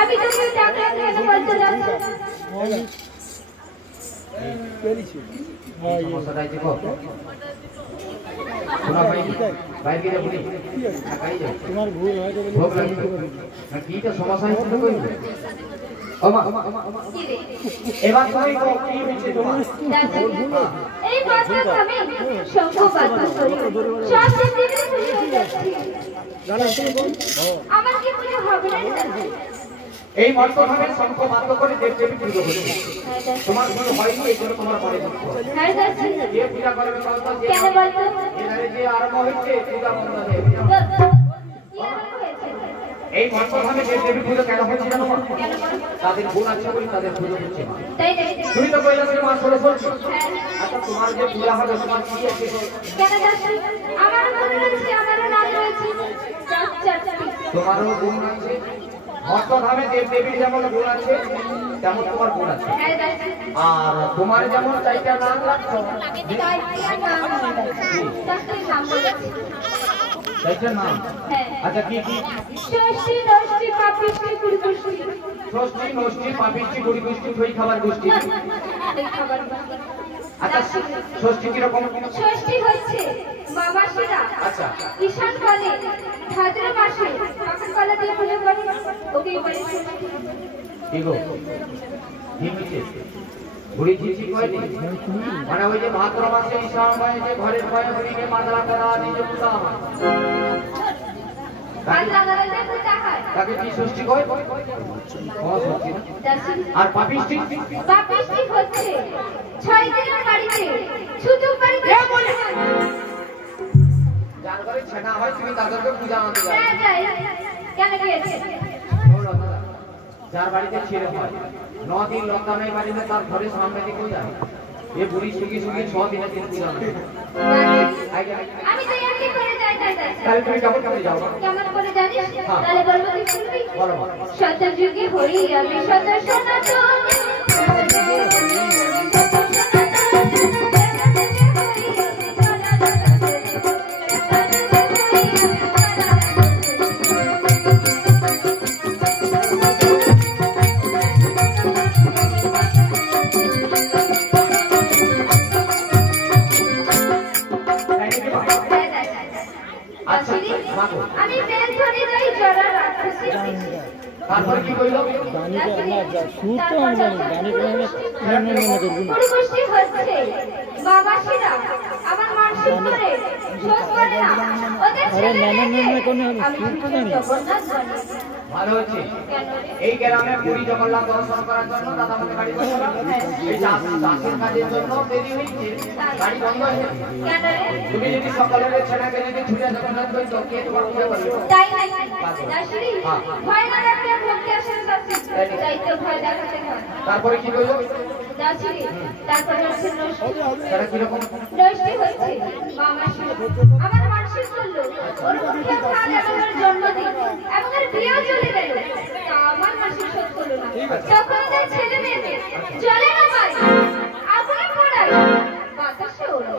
আমি তোকে ডাকলাম কেন বলতে যাচ্ছি সমস্যাটাই দেখো শোনা ভাই বাইরে গিয়ে বলি খাই যাও তোমার ভুল হয়তো ভোগ লাগবে না কি তো সমস্যা হচ্ছে কই ওমা এবার তুমি কি হচ্ছে তোমার এই কথা আমি সংঘবদ্ধ করি শাস্তি দিতে খুশি যাচ্ছি জানা তুমি বল আমার কি পুজো হবে না এই মন্ত্রভাবে সংঘবদ্ধ করে দেবদেবী পুজো করবে তোমার কোনো হয়নি এই জন্য তোমার পরে হ্যাঁ যাচ্ছি যে পূজা করবে বলতো যে কেন বলতো এবারে যে আরম্ভ হচ্ছে পূজা বন্ধ হয়ে এই মন্ত্রভাবে দেবদেবী পুজো কেন হচ্ছে জানো তাদের গুণ আছে বলে তাদের পুজো হচ্ছে তাই তুমি তো কইলা যে মা সরস্বতী আচ্ছা তোমার যে পূজা হবে তোমার কি আছে কেন যাচ্ছি আমার মনে রয়েছে আমার নাম রয়েছে তোমারও গুণ আছে মন্ত্রভাবে দেবদেবীর যেমন গুণ আছে তেমন তোমার গুণ আছে আর তোমার যেমন চাইটা নাম রাখছো চাইটা নাম আচ্ছা কি কি ষষ্ঠী নষ্টি পাপিষ্টি কুড়িকুষ্টি ষষ্ঠী নষ্টি পাপিষ্টি কুড়িকুষ্টি থই খাবার গোষ্ঠী আচ্ছা ষষ্ঠী কি রকম ষষ্ঠী হচ্ছে মামাসিরা আচ্ছা ঈশান কালে ভাদ্র মাসে পাখান কলা দিয়ে পুজো করে ওকে বলে কি গো কি হচ্ছে বুড়ি চিঠি কয়নি মানে ওই যে ভাদ্র মাসে ঈশান মাসে যে ঘরের ভয়ে বুড়িকে মাদলা করা নিজে পূজা হয় তাকে কি ষষ্ঠী কয় আর পাপিষ্টি পাপিষ্টি হচ্ছে 6 দিনের বাড়িতে ছুতুক বাড়িতে যার ঘরে ছেনা হয় তুমি তাদেরকে পূজা আনতে যাও কেন গিয়েছে যার বাড়িতে ছেলে হয় 9 দিন লঙ্কা নাই বাড়িতে তার ঘরের সামনে দিকে যায় এ বুড়ি সুখী সুখী 6 দিনের দিন পূজা আনতে আমি তো এমনি করে যাই তাহলে তুমি কেমন কেমন যাও কেমন করে জানিস তাহলে বলবো কি শুনবি বলো শত যুগে হরি আমি শত সনাতন আমি বেল ধরে যাই জড়া রাখছি তারপর কি কইলো দানিটা না যা সুতো আমি জানি দানিটা আমি করব না পুরুষটি হচ্ছে বাবাশিরা আমার মানসিক করে শোক করে না ওদের ছেলে মেয়ে কোন আমি সুতো জানি ভালো হচ্ছে এই গ্রামে পুরী জগন্নাথ দর্শন করার জন্য দাদা আমাকে গাড়ি বসালাম এই চাষের কাজের জন্য দেরি হয়েছে গাড়ি বন্ধ হয়ে কেন তুমি যদি সকালের ছেলেকে যদি ছুটে জগন্নাথ কই তো কে তোমার পূজা করবে তাই নাই দাসরি ভয় না রাখলে ভক্তি আসে তাই তো ভয় দেখাতে হয় তারপরে কি কইলো দাসরি তারপরে হচ্ছে নষ্টি তারা কি রকম নষ্টি হচ্ছে মামাসি আমার মানসিক করলো ওর মুখে ভাত আমার জন্মদিন এবং এর বিয়ে চলে গেল তা আমার মানসিক শোধ করলো না যখন তার ছেলে মেয়ে চলে না পারে আগুনে পড়ায় বাতাসে ওড়ে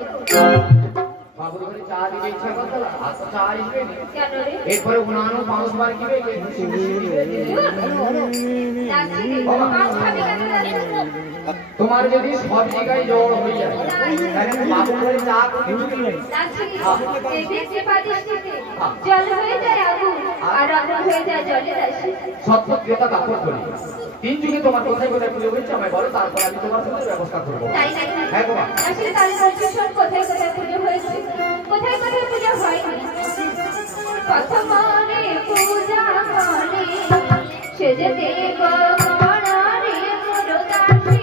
বাবুর ঘরে চা দিতে ইচ্ছা করতো আর তো চা আসবে কেন রে এরপরে উনানো 5 বার কিবে তোমার যদি সব জায়গায় জ্বর হয়ে যায় তাহলে বাবুর ঘরে চা জল হয়ে যায় আগুন আর আগুন হয়ে যায় জলে দাসী সত্য ক্রেতা কাপড় করি 3 যুগে তোমার কোথায় কোথায় পুজো হচ্ছে আমায় বলো তারপর আমি তোমার সাথে ব্যবস্থা করবো তাই নাই হ্যাঁ বাবা আসলে তাহলে বলছি সব কোথায় কোথায় পুজো হয়েছে কোথায় কোথায় পুজো হয়নি কথা মনে পূজা করে সেজে দেব করারে মোরদাসী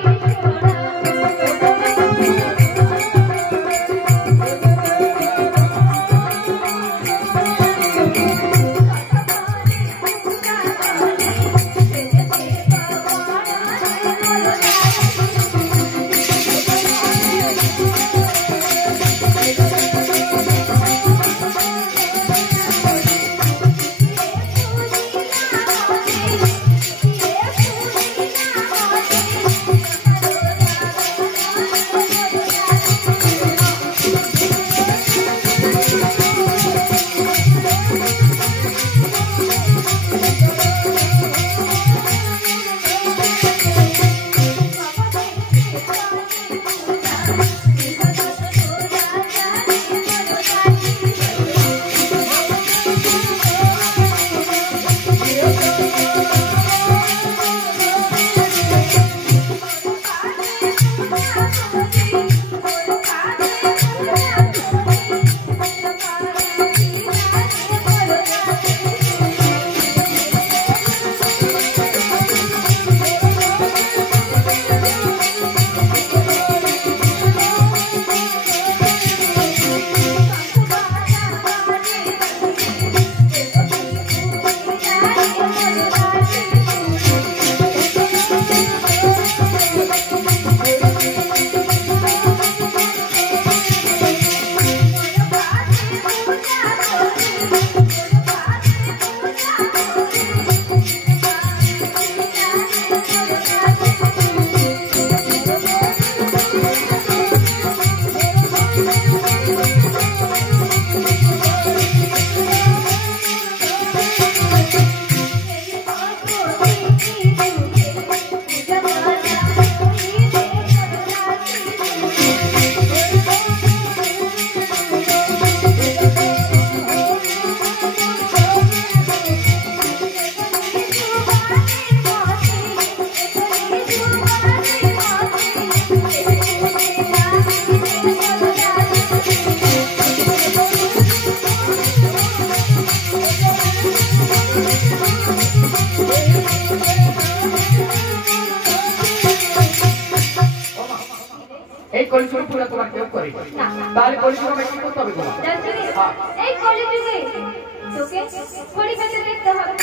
কলিযুগে পুরা তোমার কেউ করে তাহলে কলিযুগে আমায় কি করতে হবে গো এই কলিযুগে তোকে খড়ি পেতে দেখতে হবে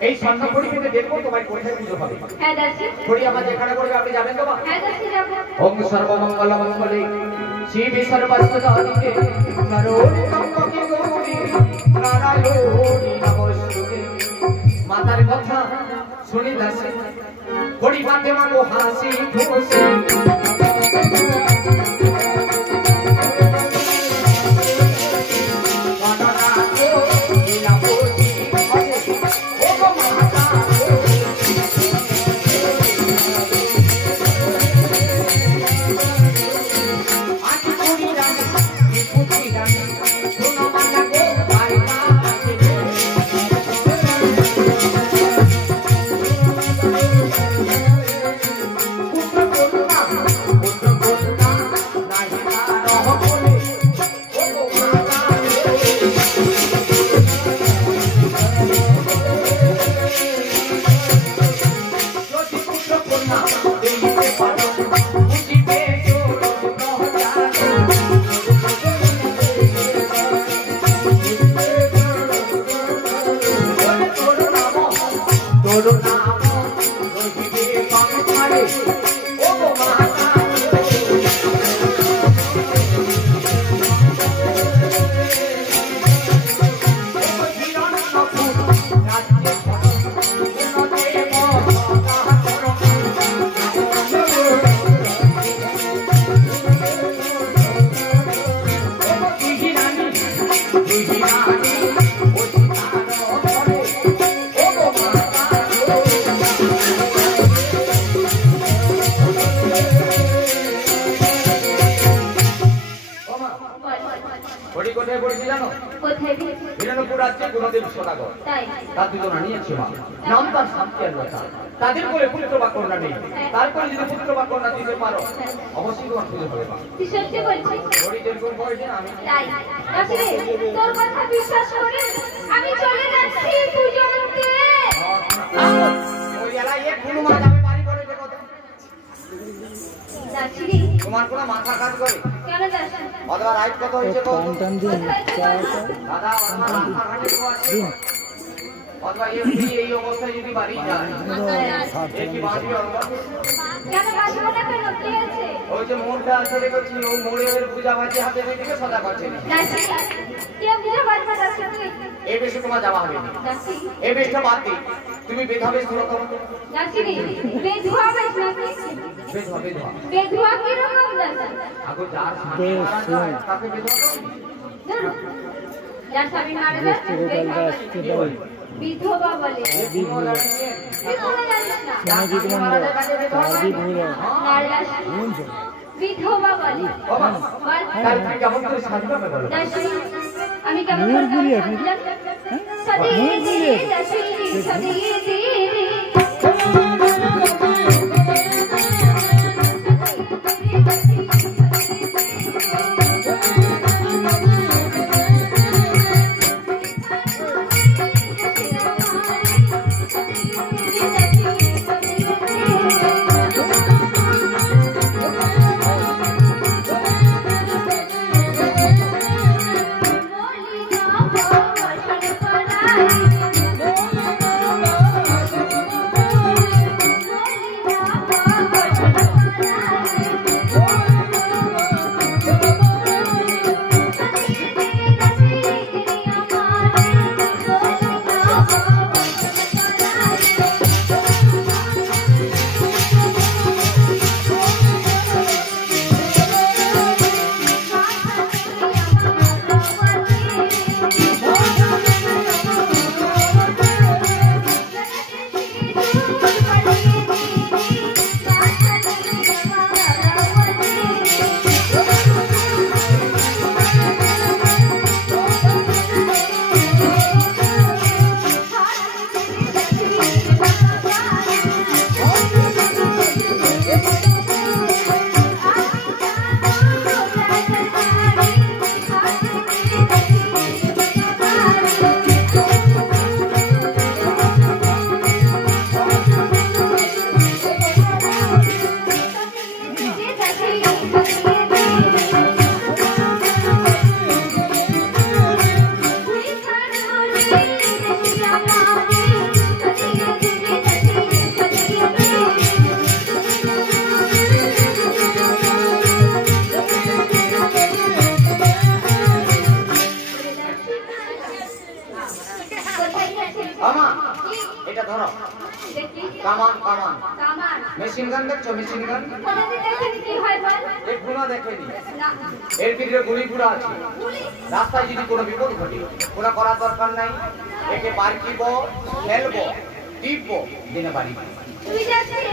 এই স্বর্ণ খড়ি পেতে দেখবো তোমায় কোথায় পুজো হবে হ্যাঁ দাসি খড়ি আমার যেখানে করবে আপনি যাবেন তো হ্যাঁ দাসি যাব ওম সর্বমঙ্গল মঙ্গলে শিবে সর্বস্বদাদিতে নরোত্তমকে গৌরী নারায়ণী নমস্তুতে মাতার কথা শুনি দাসে খড়ি বাঁধে মাগো হাসি খুশি তাদের বলে পুত্র বা কন্যা নেই তারপরে যদি পুত্র বা কন্যা দিতে পারো অবশ্যই তোমার পুজো হবে মা তুই সত্যি বলছিস ওই যেরকম বলছে আমি তাই আসলে তোর কথা বিশ্বাস করে আমি চলে যাচ্ছি পুজো আনতে ওই এলাই এক কোনো মা যাবে বাড়ি করে দেখো যাচ্ছি তোমার কোনো মাথা কাজ করে কেন যাচ্ছ অথবা রাইট কত হয়েছে তো টান দিন দাদা আমার মাথা কাটে তো আছে অথবা এই অবস্থায় যদি বাড়ি যায় এই কি বাঁচবে অথবা কেন বাঁচবো না কেন কি আছে ওই যে মোড়টা আছে দেখছি ও মোড়ের পূজা বাজি হাতে দিকে সদা করছে যাচ্ছি কে পুজো বাজবা যাচ্ছি তুই এই বেশে তোমার যাওয়া হবে না যাচ্ছি এই বেশটা বাদ দিই তুমি বেধাবে ধরো করো যাচ্ছি বেধুয়া বেশ নাকি বেধবা বেধুয়া কি রকম যাচ্ছে আগো যার স্বামী মারা যায় তাকে বেধবা জানো যার স্বামী মারা যায় বিধবা বলে তুই মনে জানিস না বিধবা বলে আমি কেমন দেখি কামান কামান কামান মেশিন গান দেখছো মেশিন গান কোনদিন দেখেনি কি হয় বল একটু না দেখেনি না এর ভিতরে গুলি পুরা আছে গুলি রাস্তায় যদি কোনো বিপদ ঘটে ওরা করার দরকার নাই একে বাড়িব খেলবো টিপবো দিনে বাড়ি তুই যাচ্ছিস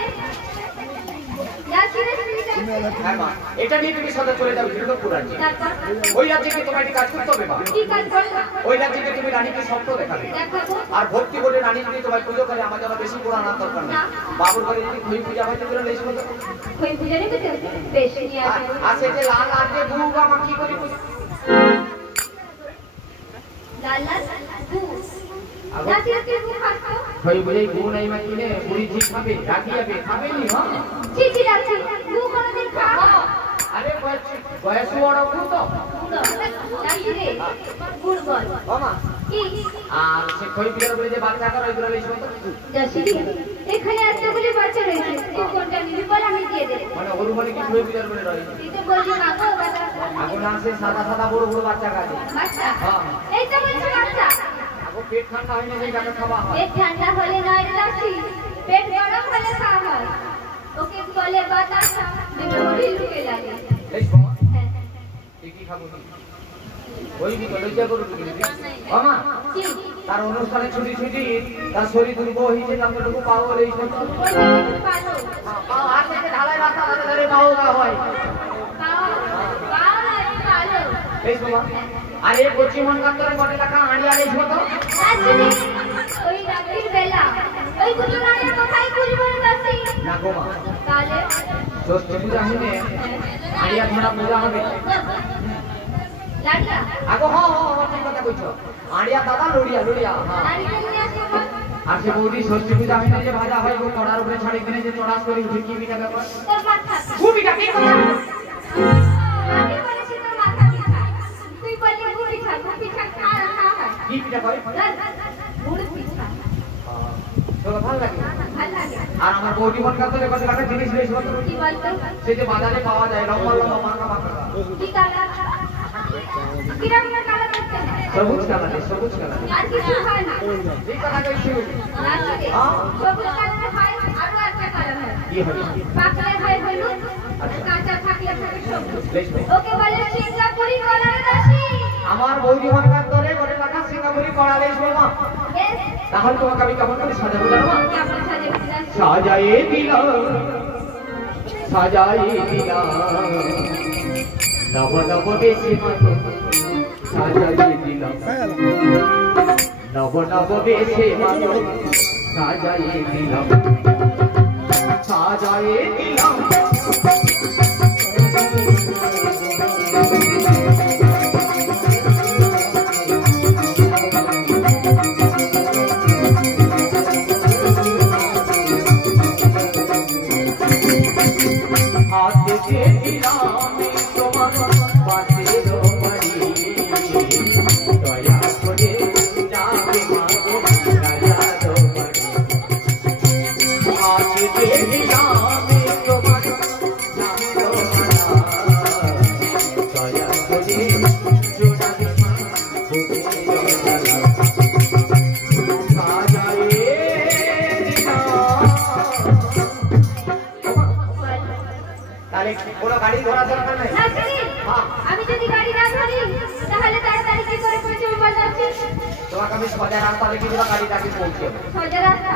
যাচ্ছিস তুই যাচ্ছিস হ্যাঁ মা এটা নিয়ে তুমি সাথে চলে যাও ধীরপুর রাজ্যে তারপর ওই রাজ্যে কি তোমার একটি কাজ করতে হবে মা কি কাজ করব ওই রাজ্যে তুমি রানীকে স্বপ্ন দেখাবে দেখাবো আর ভক্তি বলে রানী যদি তোমায় পুজো করে আমার যেন বেশি পুরা আনার দরকার নেই বাবুর ঘরে যদি খুঁই পূজা হয় তাহলে লেস মতো কই বুঝে নিবি তো বেশ নিয়ে আসবে আর সেটা লাল আর যে গুগা মা কি করি লাল লাল গু যাচ্ছিস তুই গু খাস তো খুঁই বুঝাই গু নাই মা কিনে বুড়ি জি খাবে রাখি যাবে খাবে নি হ্যাঁ চিচি যাচ্ছি গু কোনদিন খা আরে বয়স বড় গু তো যাচ্ছি রে গুড় বল মামা কি আর সে খুঁই পূজার বলে যে বাচ্চা করে ওইগুলো লেস মতো যাচ্ছি এখানে এতগুলি বাচ্চা রয়েছে তুই কোনটা নিবি বল আমি দিয়ে দেব মানে ওর বলে কি খুঁই পূজার বলে রয়েছে তুই তো বললি মাগো বাচ্চা এখন আছে সাদা সাদা বড় বড় বাচ্চা কাজে বাচ্চা হ্যাঁ এই তো বলছে বাচ্চা এখন পেট ঠান্ডা হয় না যে টাকা খাওয়া হয় পেট ঠান্ডা হলে নয় রে যাচ্ছি পেট গরম হলে খাওয়া হয় ওকে বলে বাতাসা যেটা ওরই লুকে লাগে লেস মামা হ্যাঁ কি খাবো ওই কি লজ্জা করো মামা কি তার অনুষ্ঠানে ছুটি ছুটি তার শরীর দুর্বল হয়েছে তারপরে পাও এই মতো ওই পালো পাও আর থেকে ঢালাই রাস্তা ধরে ধরে পাও হয় পালো এই বাবা আরে কোচি মন কান্তরে মনে রাখা আড়িয়া এই মতো ওই রাতের বেলা ওই গুলো রাতের কথাই বলবো যাচ্ছি না গো মা তাহলে ষষ্ঠী পূজা হইলে আড়িয়া ধরা পূজা হবে লাড়িয়া আগো ঠিক কথা কইছো আড়িয়া দাদা লড়িয়া লড়িয়া হ্যাঁ লাড়িয়া নিয়ে আসবো আর সে বৌদি ষষ্ঠী পূজা হইলে যে ভাজা হয় গো কড়ার উপরে ছাড়ি কিনে যে চড়াস করে ঢুকি বিটা ব্যাপার তোর মাথা ভূমিটা কি কথা আমি বলেছি তোর মাথা পিঠা তুই বললি গুড় পিঠা খা হয় কি পিঠা করে গুড় পিঠা তো ভালো লাগে ভাল লাগে আর আমার বৌদি মন কান্তরে কত টাকা জিনিস লেস মতো কি বলতো সে যে বাজারে পাওয়া যায় লম্বা লম্বা মাখা মাখা কি কালার কিরকম কালার করতে সবুজ কালারে সবুজ কালারে আর কিছু হয় না এই কথা কইছি নাচে সবুজ কালার হয় আরো একটা কালার হয় কি হবে পাকলে হয় হলুদ আর কাঁচা থাকলে থাকে সবুজ বেশ বেশ ওকে বলে সিঙ্গাপুরি কলার দাসি আমার বৌদি মন কান্তরে ঘরে রাখা সিঙ্গাপুরি কড়ালে শোমা বেশ তাহলে তোমাকে আমি কেমন করে সাজাবো জানো মা কেমন সাজে দিলাম সাজায়ে দিলাম নব নব বেশি মতো সাজায়ে দিলাম নব নব বেশি মতো সাজায়ে দিলাম সাজায়ে দিলাম হাতে দিলাম তোমার পাশের বাড়ি দয়া করে যাবে মাগো রাজা বাড়ি হাতে দিলাম তোমার দয়া করে জোড়াবে মা সাজায়ে তাহলে কোনো গাড়ি ধরা দরকার নাই আমি যদি গাড়ি না ধরি তাহলে তাড়াতাড়ি কি করে পৌঁছবো বল যাচ্ছি তোমাকে আমি সোজা রাস্তা দেখে দেবো গাড়িটাকে পৌঁছে সোজা রাস্তা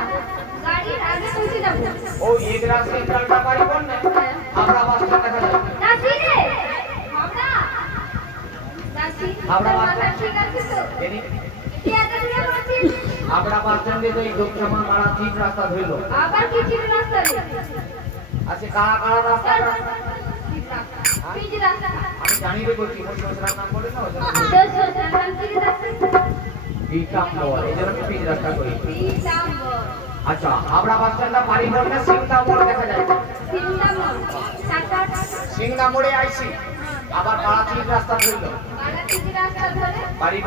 গাড়ির আগে পৌঁছে যাবো ও ঈদ রাস্তা একটা বাড়ি কোন না আমরা বাস দেখা যায় যাচ্ছি রে আমরা যাচ্ছি হাওড়া বাস মাথা ঠিক আছে তো জানি কি এত দূরে পৌঁছিস আমরা বাস স্ট্যান্ডে তো এই দক্ষিণা মারা ঠিক রাস্তা ধরলো আবার কি ছিল রাস্তা রে আচ্ছা কারা কারা রাস্তা পিচ রাস্তা আমি জানি রে বলছি মশলার নাম বলে না ওই জন্য পিতাম্বর এই জন্য আমি পিচ রাস্তা করি আচ্ছা হাওড়া বাস স্ট্যান্ডটা পারি মোড় না সিংদা মোড় দেখা যায় সিংদা মোড়ে আইছি আবার পাড়া ঠিক রাস্তা ধরলো পারি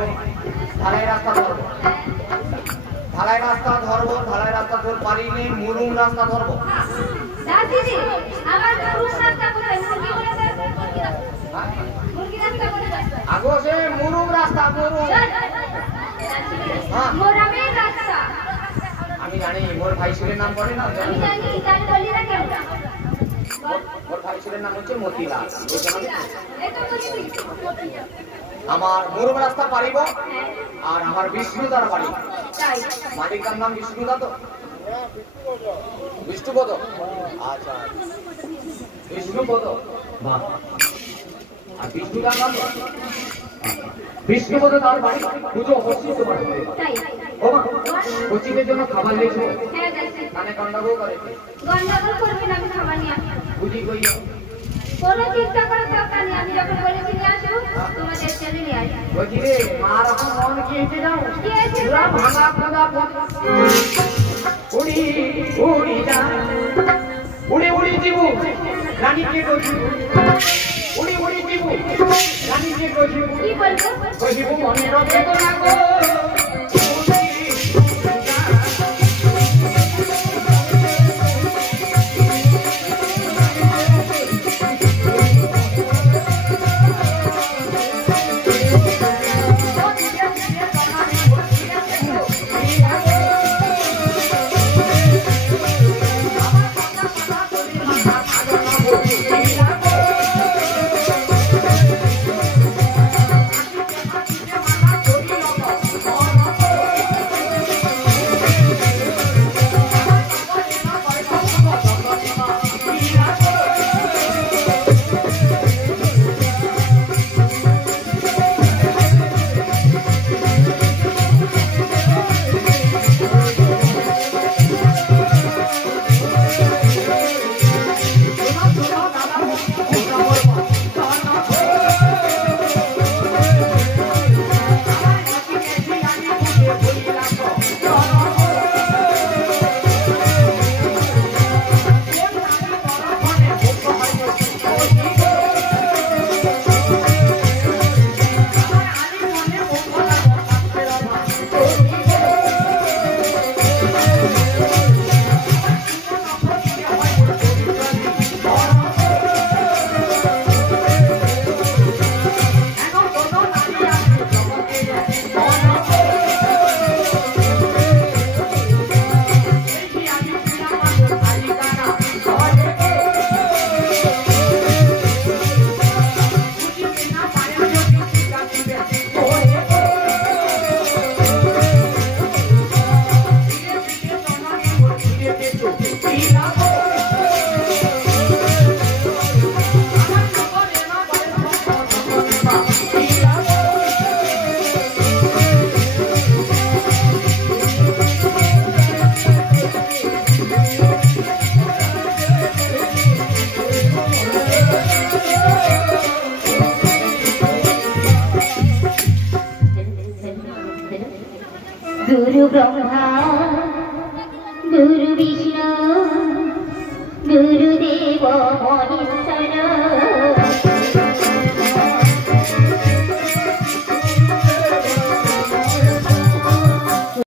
ঢালাই রাস্তা ধরবো ঢালাই রাস্তা ধরবো ঢালাই রাস্তা ধর পারি নেই মুরুম রাস্তা ধরবো আগো সে মুরুম রাস্তা মুরুম আমি আমি জানি মোর ভাই ছেলের নাম বলে না আমি জানি তাহলে বলি না কেন মোর ভাই ছেলের নাম হচ্ছে মতিলাল এটা বলি আমার মুরুম রাস্তা পারিব আর আমার বিষ্ণুদার বাড়ি তাই মালিকার নাম বিষ্ণুদা তো বিষ্ণুপদ আচ্ছা বিষ্ণুপদ বাহ আর বিষ্ণুদার নাম বিষ্ণুপদ তার বাড়ি পুজো হচ্ছে তোমার তাই ও মা কোচিংয়ের জন্য খাবার লেছো হ্যাঁ দেখছি মানে গন্ডগোল করে গন্ডগোল করবেন আমি খাবার নিয়ে আসবো বুঝি কই কোনো চিন্তা করার দরকার নেই আমি যখন বলেছি নিয়ে আসবো তোমাদের ছেলে নিয়ে আসবো বলছি রে মার এখন মন কি হয়েছে যাও কি হয়েছে? পুরা ভাঙা ভাঙা উড়ি উড়ি যা উড়ি উড়ি জীবু রানীকে কইবু উড়ি উড়ি জীবু রানীকে কইবু কি বলবো কইবু মনে রবে তো না গো गुरु ब्रह्मा गुरु विष्णु गुरुदेव